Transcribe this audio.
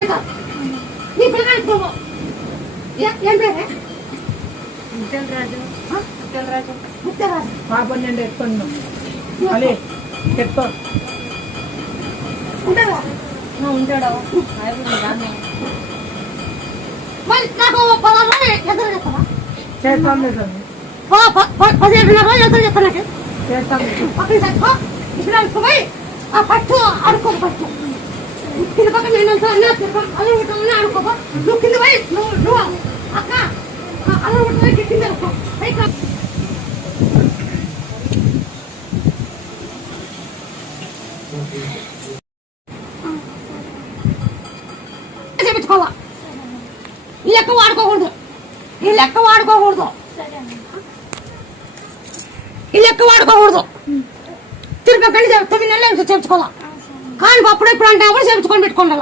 నీ పిల్లగాని పోవు ఏం పేరే ముత్యరాజు పాపం నేను ఎత్తుకున్నాం అలే ఎత్తో ఉంటాడా మరి నాకు 16 ఎదురు చెప్తావా చేస్తాం 17 ఎదురు చెప్తాను చేస్తాం పక్కన చదువుకో ఇప్పుడు పోయి ఆ పట్టు ఆడుకో పట్టు కింద పక్కన నేను అలా ఉంటామని ఆడుకోబా నువ్వు కింద పోయి నువ్వు అక్క అలా ఉంటుంది కింద అనుకో చెప్పించుకోవా ఈ లెక్క వాడుకోకూడదు ఈ లెక్క వాడుకోకూడదు తిరుపతి 9 నెలలు చేయించుకోవాలా కానీ అప్పుడు ఇప్పుడు అంటే అప్పుడు చేయించుకొని పెట్టుకోండి